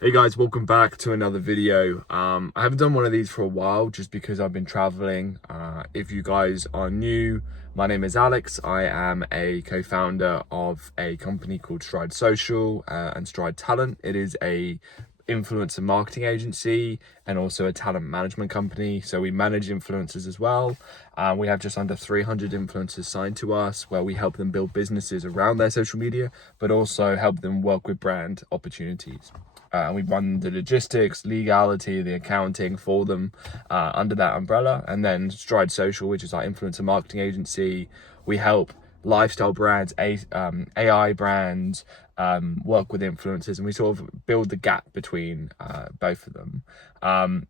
Hey guys, welcome back to another video. I haven't done one of these for a while just because I've been traveling. If you guys are new, my name is Alex. I am a co-founder of a company called Stride Social and Stride Talent. It is a influencer marketing agency and also a talent management company. So we manage influencers as well. We have just under 300 influencers signed to us where we help them build businesses around their social media, but also help them work with brand opportunities. And we run the logistics, legality, the accounting for them under that umbrella. And then Stride Social, which is our influencer marketing agency, we help lifestyle brands, AI brands work with influencers, and we sort of build the gap between both of them.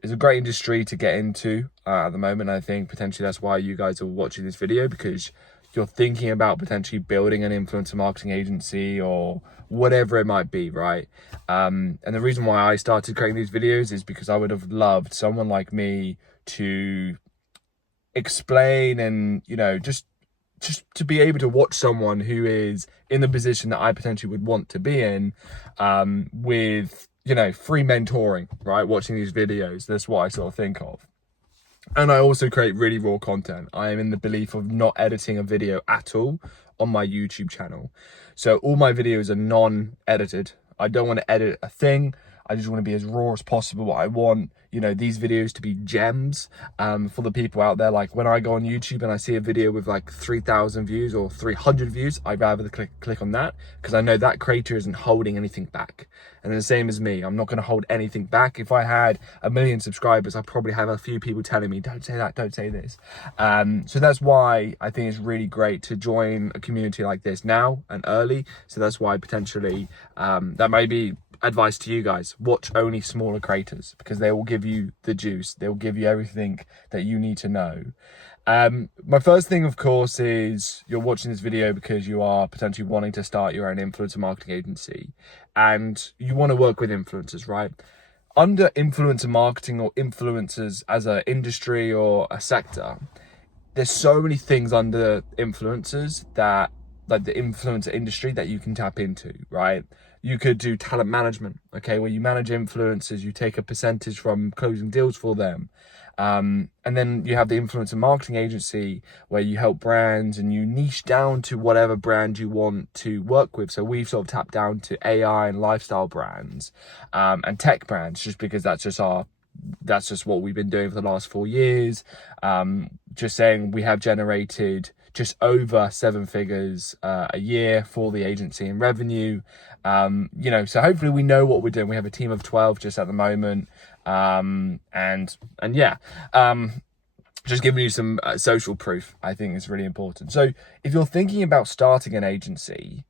It's a great industry to get into at the moment. I think potentially that's why you guys are watching this video, because you're thinking about potentially building an influencer marketing agency or whatever it might be, right? And the reason why I started creating these videos is because I would have loved someone like me to explain and, just to be able to watch someone who is in the position that I potentially would want to be in, with, free mentoring, right? Watching these videos, that's what I sort of think of. And I also create really raw content. I am in the belief of not editing a video at all on my YouTube channel. So all my videos are non-edited. I don't want to edit a thing. I just want to be as raw as possible. I want, these videos to be gems for the people out there. Like when I go on YouTube and I see a video with like 3,000 views or 300 views, I'd rather click on that, because I know that creator isn't holding anything back. And the same as me, I'm not going to hold anything back. If I had 1 million subscribers, I'd probably have a few people telling me, don't say that, don't say this. So that's why I think it's really great to join a community like this now and early. So that's why potentially that may be advice to you guys: watch only smaller creators, because they will give you the juice. They will give you everything that you need to know. My first thing, of course, is you're watching this video because you are potentially wanting to start your own influencer marketing agency and you want to work with influencers, right? Under influencer marketing or influencers as an industry or a sector, there's so many things under influencers that, like the influencer industry, that you can tap into, right? You could do talent management, okay, where you manage influencers, you take a percentage from closing deals for them. And then you have the influencer marketing agency where you help brands and you niche down to whatever brand you want to work with. So we've sort of tapped down to AI and lifestyle brands and tech brands, just because that's just what we've been doing for the last 4 years. Just saying, we have generated just over 7 figures a year for the agency in revenue. So hopefully we know what we're doing. We have a team of 12 just at the moment. Just giving you some social proof, I think, is really important. So if you're thinking about starting an agency,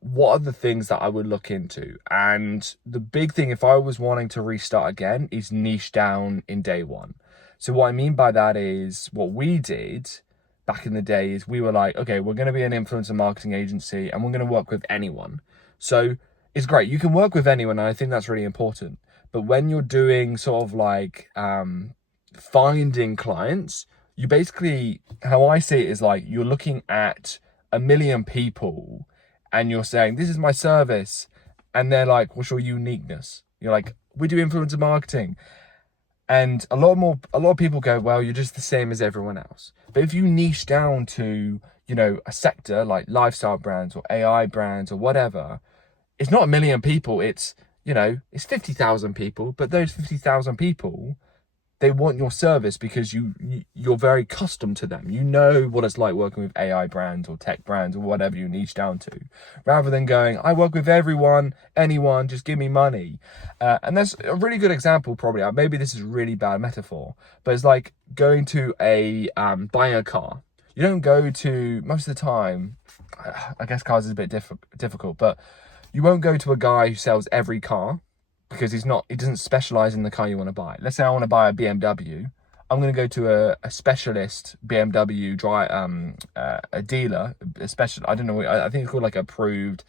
what are the things that I would look into? And the big thing, if I was wanting to restart again, is niche down in day one. So what I mean by that is, what we did back in the day is we were like, okay, we're going to be an influencer marketing agency and we're going to work with anyone. So it's great. You can work with anyone, and I think that's really important. But when you're doing sort of like finding clients, you basically, how I see it is like, you're looking at 1 million people and you're saying, this is my service. And they're like, what's your uniqueness? You're like, we do influencer marketing. And a lot of people go, well, you're just the same as everyone else. But if you niche down to, a sector like lifestyle brands or AI brands or whatever, it's not 1 million people. It's 50,000 people. But those 50,000 people, they want your service because you're very accustomed to them. You know what it's like working with AI brands or tech brands or whatever you niche down to, rather than going, I work with everyone, anyone, just give me money. And that's a really good example, probably. Maybe this is a really bad metaphor, but it's like going to buying a car. You don't go to, most of the time, I guess cars is a bit difficult, but you won't go to a guy who sells every car, because he doesn't specialize in the car you want to buy. Let's say I want to buy a BMW. I'm going to go to a specialist BMW a dealer, I don't know, I think it's called like approved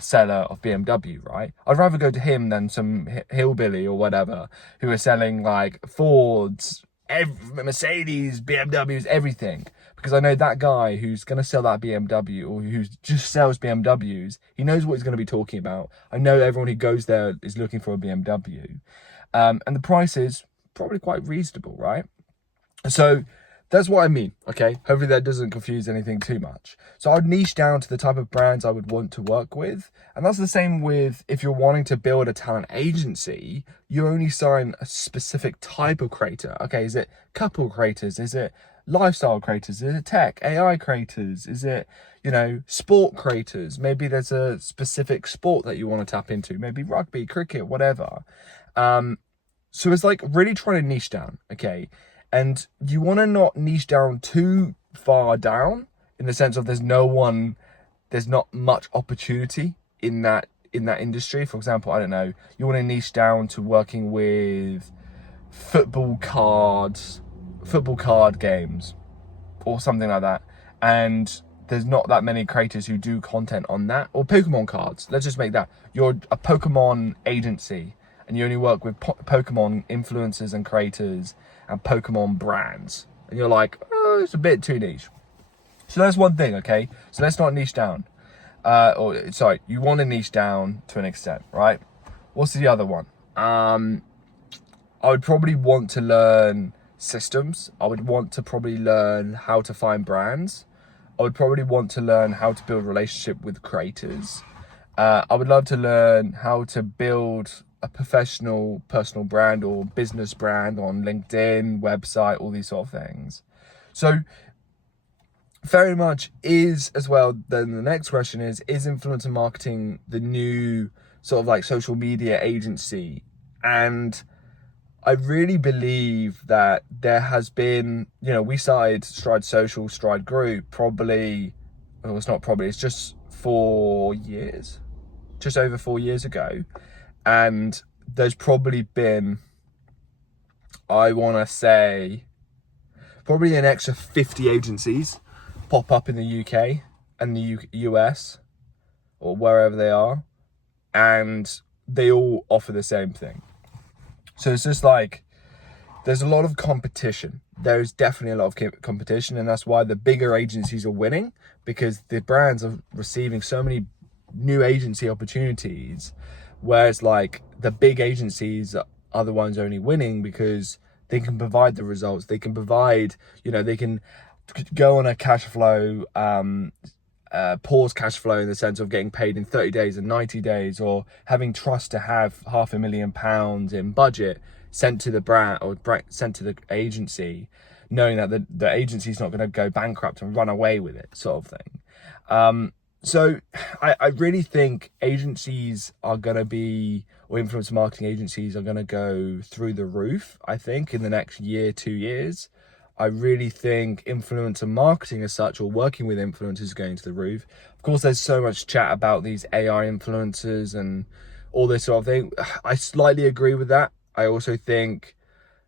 seller of BMW, right? I'd rather go to him than some hillbilly or whatever who are selling like Fords, Mercedes, BMWs, everything. Because I know that guy who's going to sell that BMW, or who just sells BMWs, he knows what he's going to be talking about. I know everyone who goes there is looking for a BMW. And the price is probably quite reasonable, right? So that's what I mean, okay? Hopefully that doesn't confuse anything too much. So I'd niche down to the type of brands I would want to work with. And that's the same with if you're wanting to build a talent agency, you only sign a specific type of creator. Okay, is it couple creators? Is it lifestyle creators? Is it tech, AI creators? Is it, sport creators? Maybe there's a specific sport that you want to tap into, maybe rugby, cricket, whatever. So it's like really trying to niche down, okay? And you want to not niche down too far down in the sense of there's not much opportunity in that industry. For example, I don't know, you want to niche down to working with football card games or something like that. And there's not that many creators who do content on that. Or Pokemon cards. Let's just make that. You're a Pokemon agency and you only work with Pokemon influencers and creators and Pokemon brands. And you're like, oh, it's a bit too niche. So that's one thing, okay? So let's not niche down. You want to niche down to an extent, right? What's the other one? I would probably want to learn systems. I would want to probably learn how to find brands. I would probably want to learn how to build relationship with creators. I would love to learn how to build a professional personal brand or business brand on LinkedIn, website, all these sort of things. So very much is as well, then the next question is influencer marketing the new sort of like social media agency? And I really believe that there has been, we started Stride Social, Stride Group it's just 4 years, just over 4 years ago. And there's probably been, I want to say, probably an extra 50 agencies pop up in the UK and the US or wherever they are. And they all offer the same thing. So it's just like, there's a lot of competition. There's definitely a lot of competition. And that's why the bigger agencies are winning, because the brands are receiving so many new agency opportunities. Whereas like the big agencies are the ones only winning because they can provide the results. They can provide, they can go on a cash flow, pause cash flow in the sense of getting paid in 30 days and 90 days, or having trust to have £500,000 in budget sent to the brand or sent to the agency, knowing that the agency's not going to go bankrupt and run away with it, sort of thing. So I really think agencies are going to be, or influencer marketing agencies are going to go through the roof, I think, in the next year, 2 years. I really think influencer marketing as such, or working with influencers, is going to the roof. Of course, there's so much chat about these AI influencers and all this sort of thing. I slightly agree with that. I also think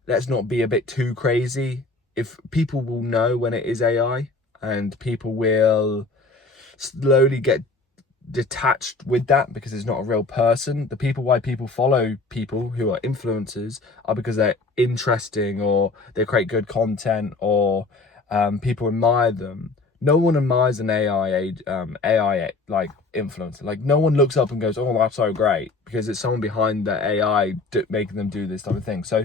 let's not be a bit too crazy. If people will know when it is AI, and people will slowly get detached with that because it's not a real person. Why people follow people who are influencers are because they're interesting, or they create good content, or people admire them. No one admires an AI like influencer. Like no one looks up and goes, "Oh, that's so great," because it's someone behind the AI making them do this type of thing. So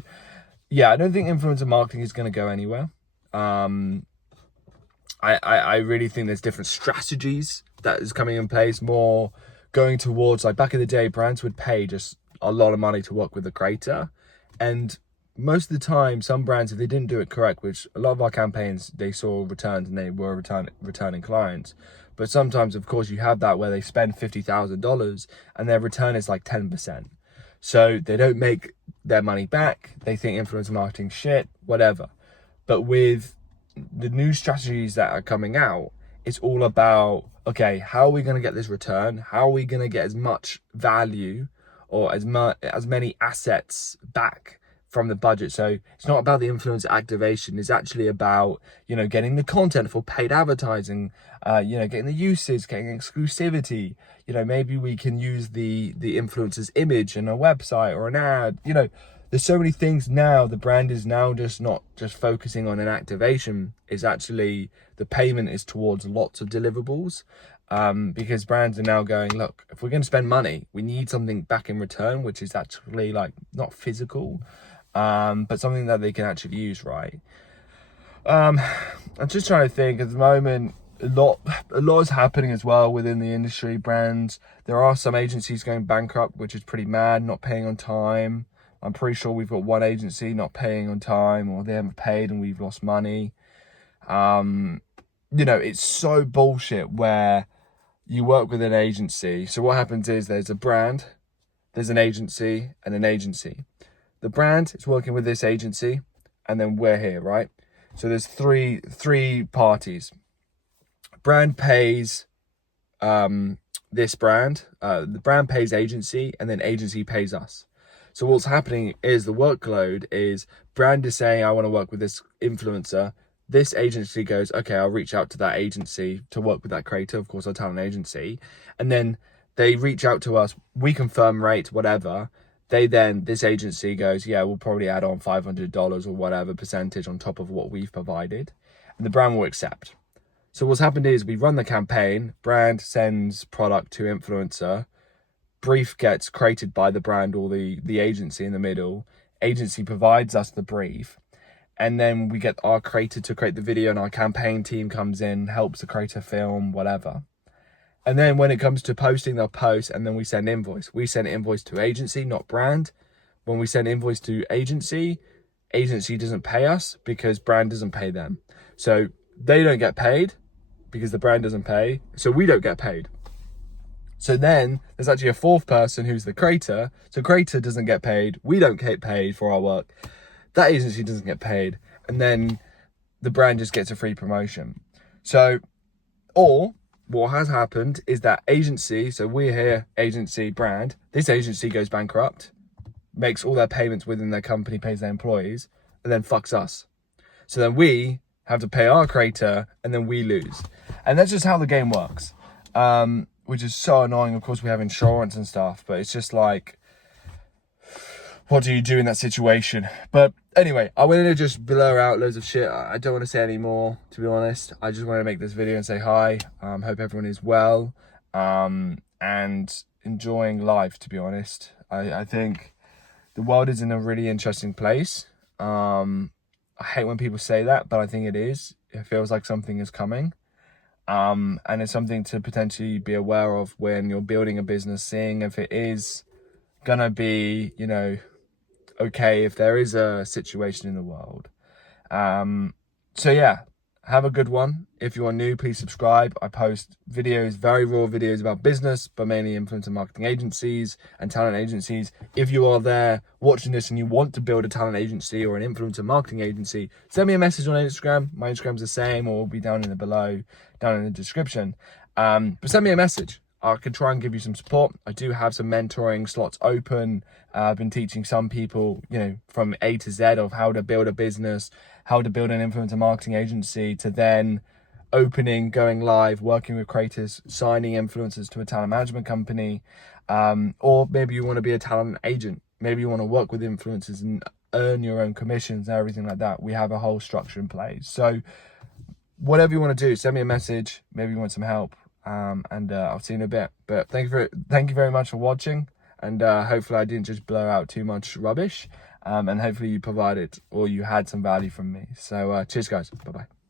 yeah, I don't think influencer marketing is going to go anywhere. I really think there's different strategies that is coming in place, more going towards, like back in the day, brands would pay just a lot of money to work with the creator. And most of the time, some brands, if they didn't do it correct, which a lot of our campaigns, they saw returns and they were returning clients. But sometimes, of course, you have that where they spend $50,000 and their return is like 10%. So they don't make their money back. They think influencer marketing shit, whatever. But with the new strategies that are coming out, it's all about, okay, how are we going to get this return? How are we going to get as much value or as many assets back from the budget? So it's not about the influencer activation. It's actually about, getting the content for paid advertising, getting the usage, getting exclusivity. Maybe we can use the influencer's image in a website or an ad. there's so many things now. The brand is now just not just focusing on an activation. It's actually, the payment is towards lots of deliverables, because brands are now going, look, if we're going to spend money, we need something back in return, which is actually like not physical, but something that they can actually use, right? I'm just trying to think at the moment. A lot is happening as well within the industry. Brands, there are some agencies going bankrupt, which is pretty mad, not paying on time. I'm pretty sure we've got one agency not paying on time, or they haven't paid and we've lost money. You know, it's so bullshit where you work with an agency. So what happens is there's a brand, there's an agency, and an agency. The brand is working with this agency, and then we're here, right? So there's three parties. Brand pays this brand, the brand pays agency, and then agency pays us. So what's happening is the workload is brand is saying, I want to work with this influencer. This agency goes, okay, I'll reach out to that agency to work with that creator, of course, our talent agency. And then they reach out to us, we confirm rate, whatever. This agency goes, yeah, we'll probably add on $500 or whatever percentage on top of what we've provided. And the brand will accept. So what's happened is we run the campaign, brand sends product to influencer, brief gets created by the brand or the agency in the middle, agency provides us the brief, and then we get our creator to create the video, and our campaign team comes in, helps the creator film, whatever. And then when it comes to posting, they'll post, and then we send invoice. We send invoice to agency, not brand. When we send invoice to agency doesn't pay us because brand doesn't pay them. So they don't get paid because the brand doesn't pay, so we don't get paid. So then there's actually a fourth person who's the creator. So creator doesn't get paid, we don't get paid for our work, that agency doesn't get paid, and then the brand just gets a free promotion. So, or what has happened is that agency, so we're here, agency, brand, this agency goes bankrupt, makes all their payments within their company, pays their employees, and then fucks us. So then we have to pay our creator, and then we lose. And that's just how the game works, which is so annoying. Of course, we have insurance and stuff, but it's just like, what do you do in that situation? But anyway, I wanted to just blur out loads of shit. I don't want to say any more, to be honest. I just wanted to make this video and say hi. Hope everyone is well and enjoying life, to be honest. I think the world is in a really interesting place. I hate when people say that, but I think it is. It feels like something is coming. And it's something to potentially be aware of when you're building a business, seeing if it is gonna be, you know, okay, if there is a situation in the world. So yeah, have a good one. If you are new, please subscribe. I post videos, very raw videos about business, but mainly influencer marketing agencies and talent agencies. If you are there watching this and you want to build a talent agency or an influencer marketing agency, send me a message on Instagram. My Instagram's the same, or will be down in the description. But send me a message. I can try and give you some support. I do have some mentoring slots open. I've been teaching some people, you know, from A to Z of how to build a business, how to build an influencer marketing agency, to then opening, going live, working with creators, signing influencers to a talent management company. Or maybe you want to be a talent agent. Maybe you want to work with influencers and earn your own commissions and everything like that. We have a whole structure in place. So whatever you want to do, send me a message. Maybe you want some help. And I'll see you in a bit. But thank you very much for watching, and hopefully I didn't just blur out too much rubbish, and hopefully you provided or you had some value from me. So cheers guys, bye bye.